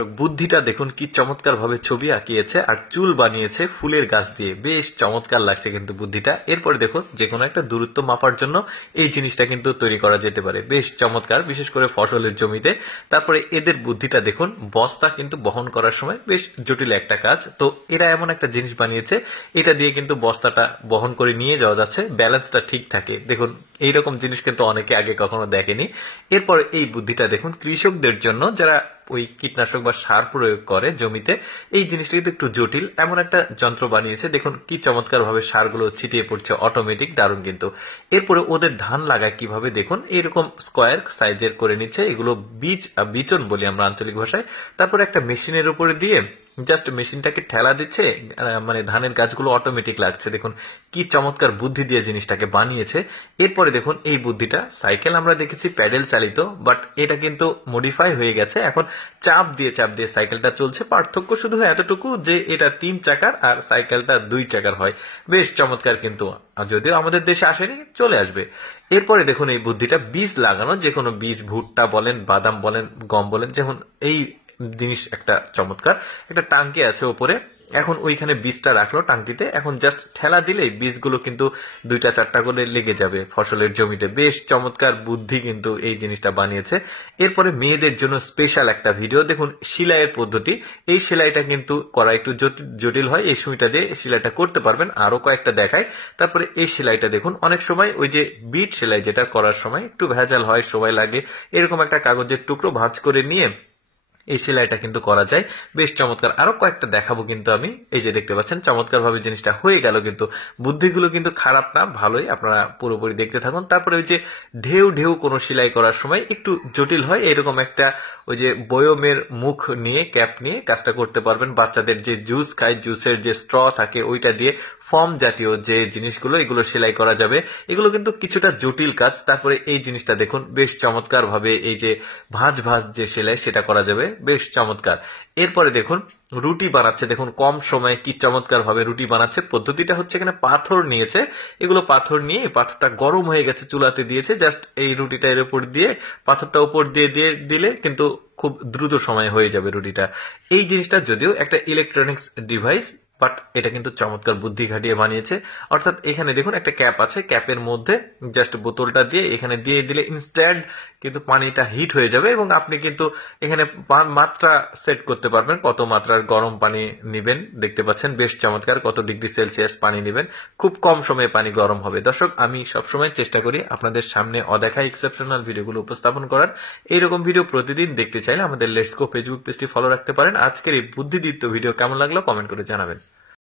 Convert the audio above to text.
বুদ্ধিটা দেখুন কি চমৎকার ভাবে ছবি আঁকিয়েছে আর চুল বানিয়েছে ফুলের গাছ দিয়ে, বেশ চমৎকার লাগছে কিন্তু বুদ্ধিটা। এরপরে দেখুন যে কোনো একটা দূরত্ব মাপার জন্য এই জিনিসটা কিন্তু তৈরি করা যেতে পারে, বেশ চমৎকার, বিশেষ করে ফসলের জমিতে। তারপরে এদের বুদ্ধিটা দেখুন, বস্তা কিন্তু বহন করার সময় বেশ জটিল একটা কাজ, তো এরা এমন একটা জিনিস বানিয়েছে এটা দিয়ে কিন্তু বস্তাটা বহন করে নিয়ে যাওয়া যাচ্ছে, ব্যালেন্সটা ঠিক থাকে। দেখুন এইরকম জিনিস কিন্তু অনেকে আগে কখনো দেখেনি। এরপর এই বুদ্ধিটা দেখুন কৃষকদের জন্য, যারা ওই কীটনাশক বা সার প্রয়োগ করে জমিতে, এই জিনিসটা কিন্তু একটু জটিল, এমন একটা যন্ত্র বানিয়েছে। দেখুন কি চমৎকার ভাবে সারগুলো ছিটিয়ে পড়ছে, অটোমেটিক, দারুণ কিন্তু। এরপরে ওদের ধান লাগায় কিভাবে দেখুন, এরকম স্কোয়ার সাইজের করে নিচ্ছে, এগুলো বিচন বলি আমরা আঞ্চলিক ভাষায়। তারপরে একটা মেশিনের উপরে দিয়ে জাস্ট মেশিনটাকে ঠেলা দিচ্ছে, মানে ধানের গাছগুলো অটোমেটিক লাগছে। দেখুন কি চমৎকার বুদ্ধি দিয়ে জিনিসটাকে বানিয়েছে। এরপরে দেখুন এই বুদ্ধিটা, সাইকেল আমরা দেখেছি প্যাডেল চালিত, বাট এটা কিন্তু মডিফাই হয়ে গেছে, এখন চাপ দিয়ে সাইকেলটা চলছে। পার্থক্য শুধু এতটুকু যে এটা 3 চাকার আর সাইকেলটা 2 চাকার হয়। বেশ চমৎকার কিন্তু, যদিও আমাদের দেশে আসেনি, চলে আসবে। এরপরে দেখুন এই বুদ্ধিটা বীজ লাগানো, যে কোনো বীজ, ভুট্টা বলেন, বাদাম বলেন, গম বলেন, যেমন এই জিনিস একটা চমৎকার। একটা টাঙ্কি আছে ওপরে, এখন ওইখানে বীজটা রাখলো টাঙ্কিতে, এখন জাস্ট ঠেলা দিলেই বীজগুলো কিন্তু 2-4টা করে লেগে যাবে ফসলের জমিতে। বেশ চমৎকার বুদ্ধি কিন্তু এই জিনিসটা বানিয়েছে। এরপরে মেয়েদের জন্য স্পেশাল একটা ভিডিও দেখুন, সেলাইয়ের পদ্ধতি। এই সেলাইটা কিন্তু করা একটু জটিল হয়, এই সুইটা দিয়ে সেলাইটা করতে পারবেন, আরো কয়েকটা দেখায়। তারপরে এই সেলাইটা দেখুন, অনেক সময় ওই যে বিট সেলাই যেটা করার সময় একটু ভেজাল হয়, সময় লাগে, এরকম একটা কাগজের টুকরো ভাঁজ করে নিয়ে এই সেলাইটা কিন্তু করা যায়, বেশ চমৎকার। আরো কয়েকটা দেখাবো কিন্তু আমি। এই যে দেখতে পাচ্ছেন চমৎকার ভাবে জিনিসটা হয়ে গেল, কিন্তু বুদ্ধিগুলো কিন্তু খারাপ না, ভালোই, আপনারা পুরোপুরি দেখতে থাকুন। তারপরে ওই যে ঢেউ ঢেউ কোনো সেলাই করার সময় একটু জটিল হয়, এরকম একটা ওই যে বয়মের মুখ নিয়ে, ক্যাপ নিয়ে কাজটা করতে পারবেন। বাচ্চাদের যে জুস খায়, জুসের যে স্ট্র থাকে ওইটা দিয়ে ফর্ম জাতীয় যে জিনিসগুলো, এগুলো সেলাই করা যাবে। এগুলো কিন্তু কিছুটা জটিল কাজ। তারপরে এই জিনিসটা দেখুন, বেশ চমৎকার ভাবে এই যে ভাঁজ যে সেলাই সেটা করা যাবে, বেশ চমৎকার। এরপরে দেখুন রুটি বানাচ্ছে, দেখুন কম সময়ে কি চমৎকার ভাবে রুটি বানাচ্ছে। পদ্ধতিটা হচ্ছে এখানে পাথর নিয়েছে, এগুলো পাথর নিয়ে, পাথরটা গরম হয়ে গেছে, চুলাতে দিয়েছে, জাস্ট এই রুটিটা এর উপর দিয়ে, পাথরটা উপর দিয়ে দিলে কিন্তু খুব দ্রুত সময় হয়ে যাবে রুটিটা। এই জিনিসটা যদিও একটা ইলেকট্রনিক্স ডিভাইস, বাট এটা কিন্তু চমৎকার বুদ্ধি খাটিয়ে বানিয়েছে। অর্থাৎ এখানে দেখুন একটা ক্যাপ আছে, ক্যাপের মধ্যে জাস্ট বোতলটা দিয়ে এখানে দিয়ে দিলে ইনস্ট্যান্ট কিন্তু পানিটা হিট হয়ে যাবে, এবং আপনি কিন্তু এখানে মাত্রা সেট করতে পারবেন, কত মাত্রার গরম পানি নিবেন। দেখতে পাচ্ছেন বেশ চমৎকার, কত ডিগ্রি সেলসিয়াস পানি নিবেন, খুব কম সময়ে পানি গরম হবে। দর্শক, আমি সবসময় চেষ্টা করি আপনাদের সামনে অদেখা এক্সেপশনাল ভিডিওগুলো উপস্থাপন করার। এইরকম ভিডিও প্রতিদিন দেখতে চাইলে আমাদের লেটস গো ফেসবুক পেজটি ফলো রাখতে পারেন। আজকের এই বুদ্ধিদীপ্ত ভিডিও কেমন লাগলো কমেন্ট করে জানাবেন।